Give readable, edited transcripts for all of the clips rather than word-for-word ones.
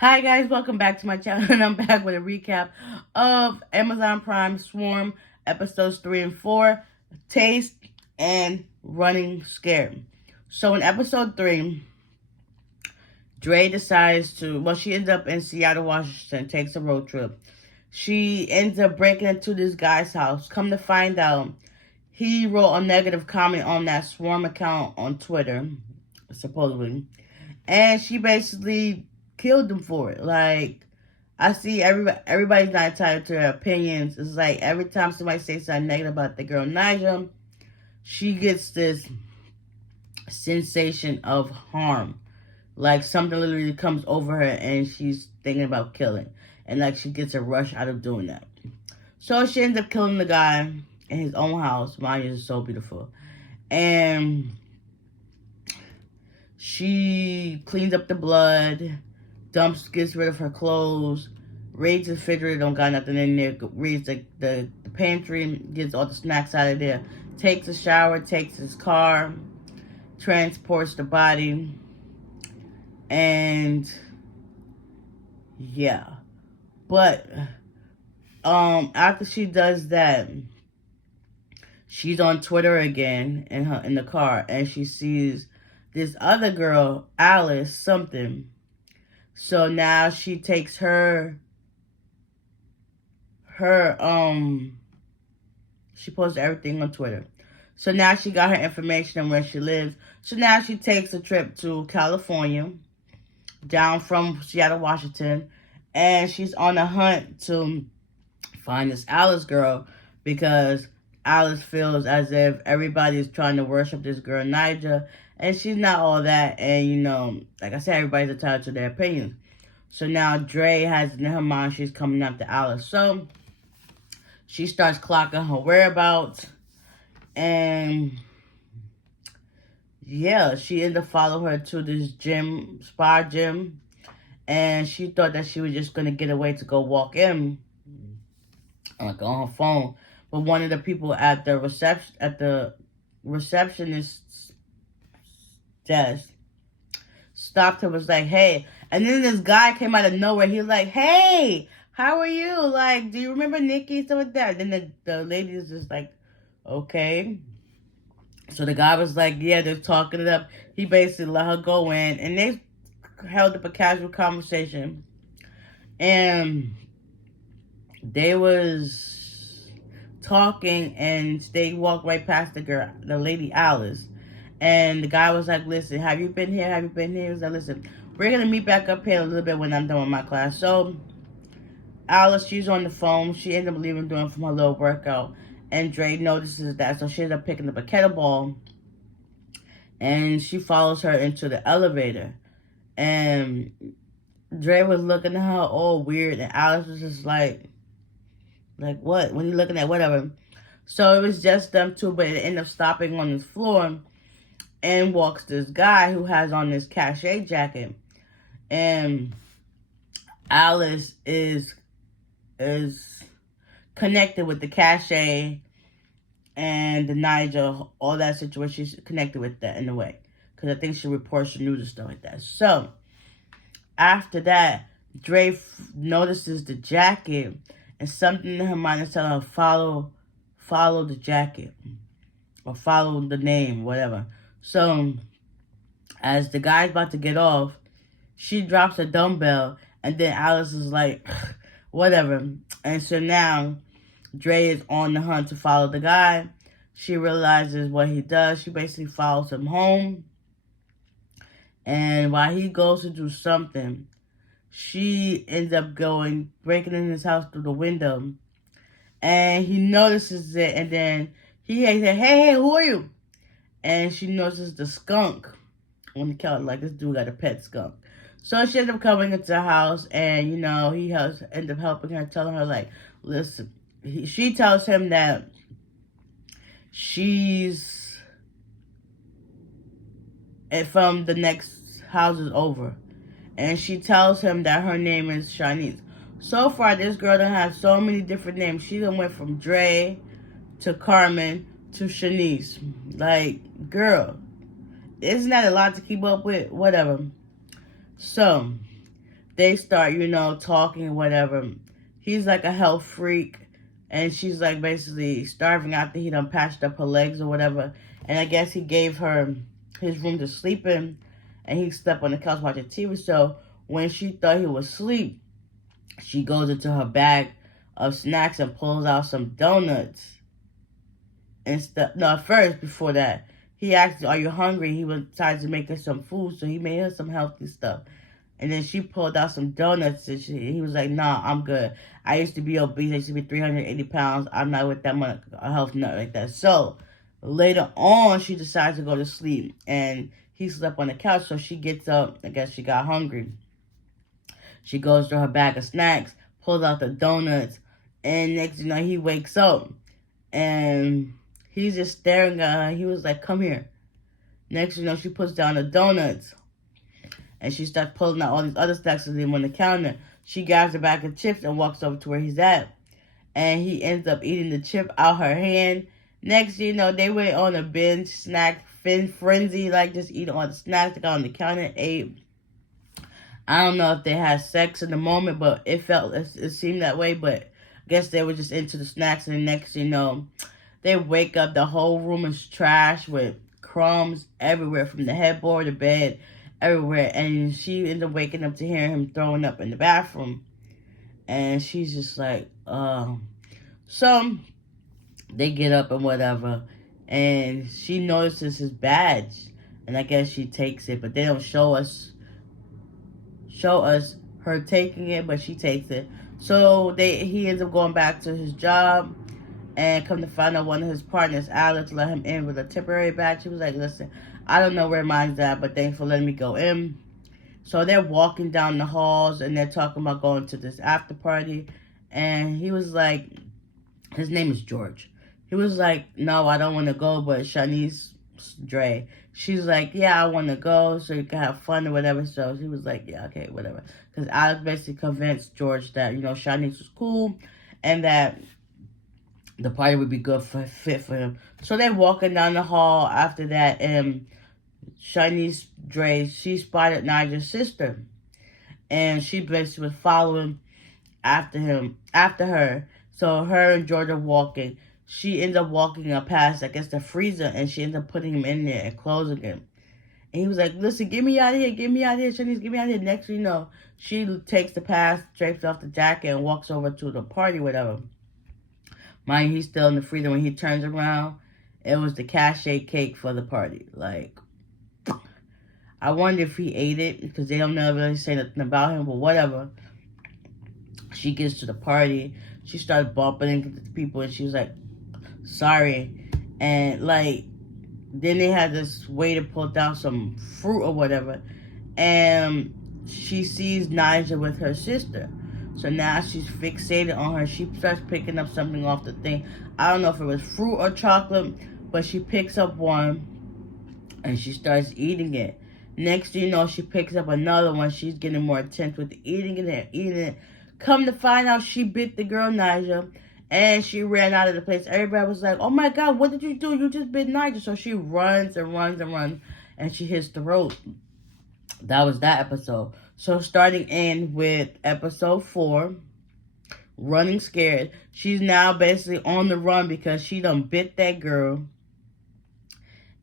Hi guys, welcome back to my channel, and I'm back with a recap of Amazon Prime Swarm episodes 3 and 4, Taste and Running Scared. So in episode 3, Dre decides she ends up in Seattle, Washington, takes a road trip. She ends up breaking into this guy's house. Come to find out, he wrote a negative comment on that Swarm account on Twitter, supposedly. And she basically killed him for it. Like, I see everybody's not entitled to their opinions. It's like every time somebody says something negative about the girl Nyjah, she gets this sensation of harm. Like something literally comes over her and she's thinking about killing. And like she gets a rush out of doing that. So she ends up killing the guy in his own house. Mine is so beautiful. And she cleans up the blood, gets rid of her clothes, raids the refrigerator, don't got nothing in there, raids the pantry, gets all the snacks out of there, takes a shower, takes his car, transports the body, and yeah. But after she does that, she's on Twitter again in the car, and she sees this other girl, Alice something. So now she takes her she posts everything on Twitter. So now she got her information on where she lives. So now she takes a trip to California, down from Seattle, Washington, and she's on a hunt to find this Alice girl because Alice feels as if everybody is trying to worship this girl Nyjah, and she's not all that. And like I said, everybody's entitled to their opinions. So now Dre has in her mind she's coming after Alice. So she starts clocking her whereabouts. And yeah, she ended up following her to this spa gym. And she thought that she was just going to get away to go walk in, like on her phone. But one of the people at the receptionist's desk stopped her, was like, hey. And then this guy came out of nowhere. He was like, hey, how are you? Like, do you remember Nikki? Stuff like that. Then the lady is just like, okay. So the guy was like, yeah, they're talking it up. He basically let her go in, and they held up a casual conversation. And they was talking, and they walked right past the lady Alice. And the guy was like, listen, have you been here? Have you been here? He was like, listen, we're going to meet back up here a little bit when I'm done with my class. So Alice, she's on the phone. She ended up leaving doing from her little workout. And Dre notices that. So she ends up picking up a kettlebell. And she follows her into the elevator. And Dre was looking at her all weird. And Alice was just like what? When you looking at whatever. So it was just them two. But it ended up stopping on this floor. And walks this guy who has on this cachet jacket. And Alice is connected with the cachet and the Nyjah, all that situation. She's connected with that in a way. Because I think she reports the news and stuff like that. So, after that, Dre notices the jacket. And something in her mind is telling her, follow the jacket. Or follow the name, whatever. So, as the guy's about to get off, she drops a dumbbell. And then Alice is like, whatever. And so now, Dre is on the hunt to follow the guy. She realizes what he does. She basically follows him home. And while he goes to do something, she ends up breaking in his house through the window. And he notices it. And then he said, hey, who are you? And she notices the skunk on the couch. Like, this dude got a pet skunk. So she ends up coming into the house. And, he ends up helping her, telling her, like, listen. She tells him that she's from the next house is over. And she tells him that her name is Shanice. So far, this girl done had so many different names. She done went from Dre to Carmen to Shanice. Like, girl, isn't that a lot to keep up with? Whatever. So, they start, talking or whatever. He's like a health freak, and she's like basically starving after he done patched up her legs or whatever. And I guess he gave her his room to sleep in, and he slept on the couch watching TV. So when she thought he was asleep, she goes into her bag of snacks and pulls out some donuts and stuff. No, first, before that, he asked, "Are you hungry?" He was decided to make her some food, so he made her some healthy stuff. And then she pulled out some donuts, and he was like, "Nah, I'm good. I used to be obese. I used to be 380 pounds. I'm not with that much health nut like that." So later on, she decides to go to sleep, and he slept on the couch. So she gets up. I guess she got hungry. She goes to her bag of snacks, pulls out the donuts, and next he wakes up, and he's just staring at her. He was like, "Come here." Next she puts down the donuts, and she starts pulling out all these other snacks and them on the counter. She grabs a bag of chips and walks over to where he's at, and he ends up eating the chip out her hand. Next they went on a binge snack frenzy, like just eating all the snacks they got on the counter, ate. I don't know if they had sex in the moment, but it seemed that way. But I guess they were just into the snacks, and the next they wake up, the whole room is trash with crumbs everywhere from the headboard, the bed, everywhere. And she ends up waking up to hearing him throwing up in the bathroom. And she's just like, So they get up and whatever. And she notices his badge. And I guess she takes it, but they don't show us her taking it, but she takes it. So he ends up going back to his job, and come to find out one of his partners, Alex, let him in with a temporary badge. He was like, "Listen, I don't know where mine's at, but thanks for letting me go in." So they're walking down the halls, and they're talking about going to this after party. And he was like, his name is George. He was like, "No, I don't want to go," but Shanice Dre, she's like, "Yeah, I want to go so you can have fun or whatever." So he was like, "Yeah, okay, whatever." Because Alex basically convinced George that, Shanice was cool and that the party would be fit for him. So they're walking down the hall after that, and Shanice Dre, she spotted Nigel's sister, and she basically was following after her. So her and George are walking. She ends up walking up past, I guess, the freezer, and she ends up putting him in there and closing him. And he was like, "Listen, get me out of here, Shanice, get me out of here." Next thing you know, she takes the pass, drapes off the jacket, and walks over to the party, whatever. Mind you, he's still in the freezer. When he turns around, it was the cachet cake for the party. Like, I wonder if he ate it, because they don't never really say nothing about him, but whatever. She gets to the party. She started bumping into people, and she was like, "Sorry." And, like, then they had this waiter pull down some fruit or whatever, and she sees Nigel with her sister. So now she's fixated on her. She starts picking up something off the thing. I don't know if it was fruit or chocolate, but she picks up one, and she starts eating it. Next thing you know, she picks up another one. She's getting more intense with the eating it and eating it. Come to find out, she bit the girl Nigel, and she ran out of the place. Everybody was like, "Oh my God, what did you do? You just bit Nigel." So she runs and runs and runs, and she hits the rope. That was that episode. So starting in with episode 4, running scared. She's now basically on the run because she done bit that girl.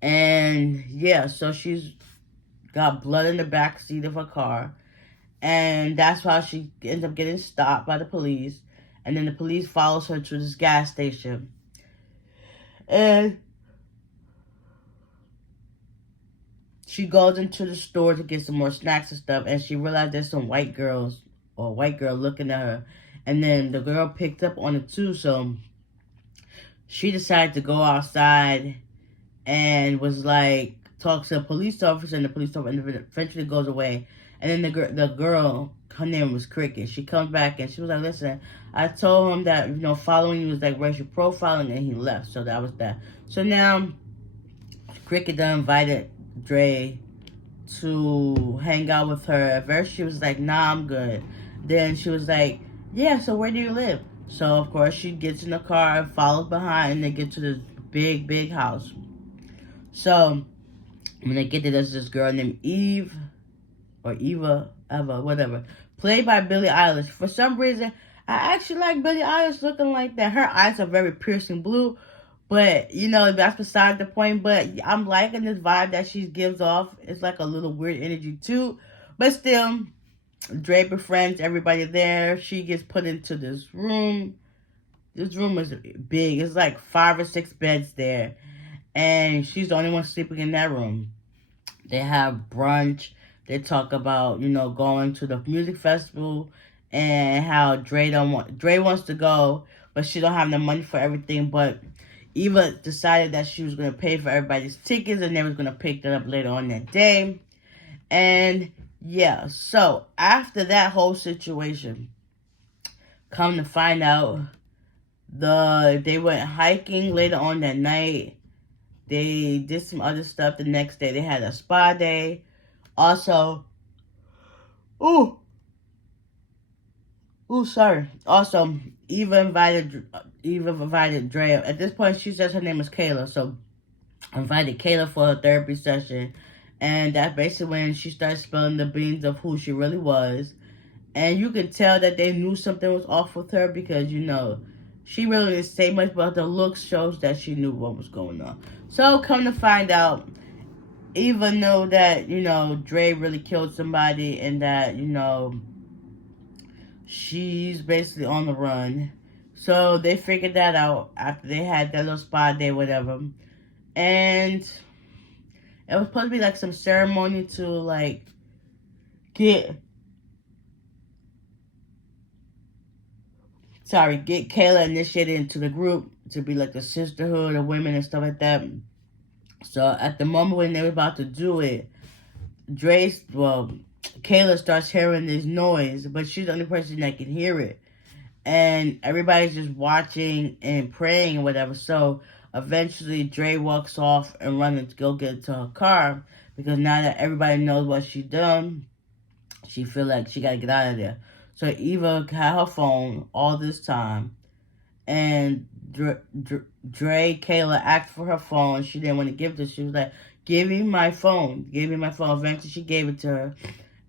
And yeah, so she's got blood in the back seat of her car. And that's why she ends up getting stopped by the police. And then the police follows her to this gas station. And she goes into the store to get some more snacks and stuff. And she realized there's some white girl looking at her. And then the girl picked up on it too. So she decided to go outside and was like, talks to a police officer. And the police officer eventually goes away. And then the girl, her name was Cricket. She comes back and she was like, "Listen, I told him that, following you was like racial profiling," and he left. So that was that. So now, Cricket done invited Dre to hang out with her. At first, she was like, "Nah, I'm good." Then she was like, "Yeah, so where do you live?" So, of course, she gets in the car and follows behind, and they get to this big, big house. So, when they get there, there's this girl named Eve. or Eva, whatever, played by Billie Eilish. For some reason, I actually like Billie Eilish looking like that. Her eyes are very piercing blue, but you know that's beside the point. But I'm liking this vibe that she gives off. It's like a little weird energy too, but still, Dre befriends everybody there. She gets put into this room. This room is big. It's like 5 or 6 beds there, and she's the only one sleeping in that room. They have brunch. They talk about, you know, going to the music festival and how Dre wants to go, but she don't have the money for everything. But Eva decided that she was gonna pay for everybody's tickets and they was gonna pick that up later on that day. And yeah, so after that whole situation, come to find out, they went hiking later on that night. They did some other stuff the next day. They had a spa day. Also, sorry. Also, Eva invited Dre. At this point, she says her name is Kayla. So, invited Kayla for a therapy session. And that's basically when she started spilling the beans of who she really was. And you could tell that they knew something was off with her because, you know, she really didn't say much, but the looks shows that she knew what was going on. So, come to find out, Eva knew that, you know, Dre really killed somebody and that, you know, she's basically on the run. So they figured that out after they had that little spa day, whatever. And it was supposed to be like some ceremony to like get Kayla initiated into the group to be like the sisterhood of women and stuff like that. So at the moment when they were about to do it, Kayla starts hearing this noise, but she's the only person that can hear it. And everybody's just watching and praying and whatever. So eventually Dre walks off and runs to go get into her car because now that everybody knows what she done, she feel like she gotta get out of there. So Eva had her phone all this time, and Kayla asked for her phone. She didn't want to give it to her. She was like, give me my phone. Give me my phone. Eventually she gave it to her.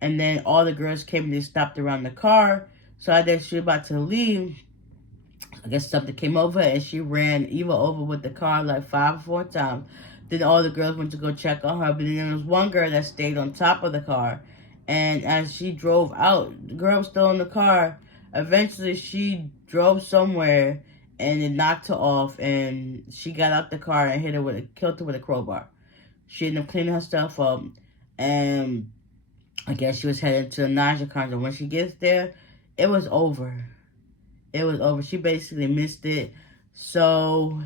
And then all the girls came and they stopped around the car. So I guess she was about to leave. I guess something came over and she ran Eva over with the car like 5 or 4 times. Then all the girls went to go check on her. But then there was one girl that stayed on top of the car. And as she drove out, the girl was still in the car. Eventually she drove somewhere and it knocked her off. And she got out the car and killed her with a crowbar. She ended up cleaning her stuff up. And I guess she was headed to the nausea concert. When she gets there, it was over. It was over. She basically missed it. So,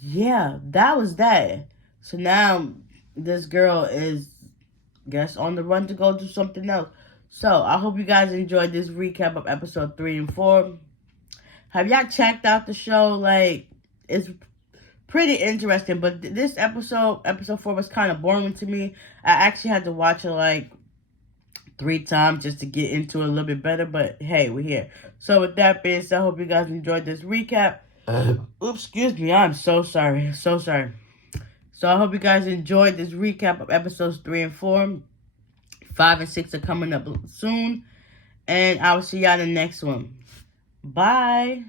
yeah, that was that. So now this girl is, I guess, on the run to go do something else. So, I hope you guys enjoyed this recap of episode 3 and 4. Have y'all checked out the show? Like, it's pretty interesting. But this episode 4, was kind of boring to me. I actually had to watch it, like, 3 times just to get into it a little bit better, but hey, we're here. So with that being said, I hope you guys enjoyed this recap. Oops, excuse me, I'm so sorry. So I hope you guys enjoyed this recap of episodes 3 and 4. 5 and 6 are coming up soon, and I will see y'all in the next one. Bye.